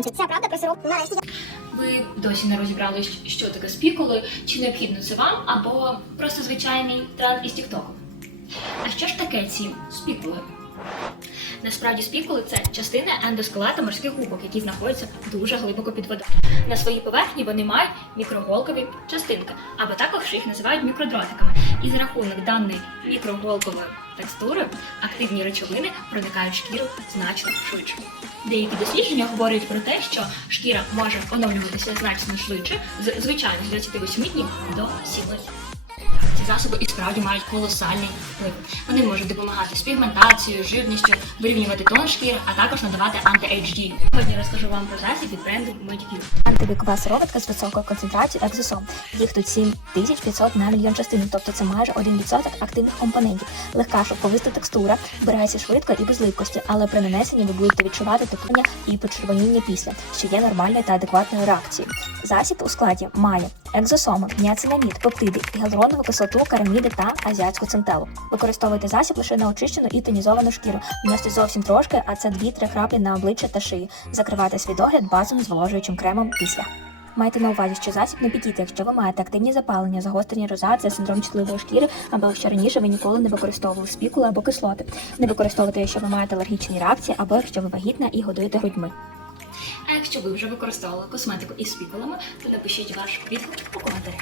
варіанті. Це правда про сироп. Нарешті Ви досі не розібрались, що таке спікули, чи необхідно це вам, або просто звичайний тренд із Тіктоку. А що ж таке ці спікули? Насправді спікули це частина ендоскелета морських губок, які знаходяться дуже глибоко під водою. На своїй поверхні вони мають мікроголкові частинки, або також їх називають мікродротиками. І за рахунок даної мікроголкової текстури активні речовини проникають в шкіру значно швидше. Деякі дослідження говорять про те, що шкіра може оновлюватися значно швидше з звичайних 28 днів до 7 днів. Ці засоби і справді мають колосальний вплив. Вони можуть допомагати з пігментацією, жирністю, вирівнювати тон шкіри, а також надавати анти-HD. Сьогодні розкажу вам про засіб від бренду Medicure. Антивікова сироватка з високою концентрацією екзосом. Їх тут 7500 на мільйон частин, тобто це майже 1% активних компонентів. Легка шовковиста текстура, збирається швидко і без липкості, але при нанесенні ви будете відчувати теплення і почервоніння після, що є нормальною та адекватною реакцією. Засіб у складі має екзосоми, ніацинамід, пептиди, гіалуронову кислоту, караміди та азіатську центелу. Використовуйте засіб лише на очищену і тонізовану шкіру. Вносьте зовсім трошки, а це 2-3 краплі на обличчя та шиї. Закривайте свій догляд базовим зволожуючим кремом після. Майте на увазі, що засіб не підійде, якщо ви маєте активні запалення, загострення розація, синдром чутливої шкіри, або якщо раніше ви ніколи не використовували спікули або кислоти. Не використовуйте, якщо ви маєте алергічні реакції, або якщо ви вагітна і годуєте грудьми. А якщо ви вже використовували косметику із спікулами, то напишіть ваш відгук у коментарях.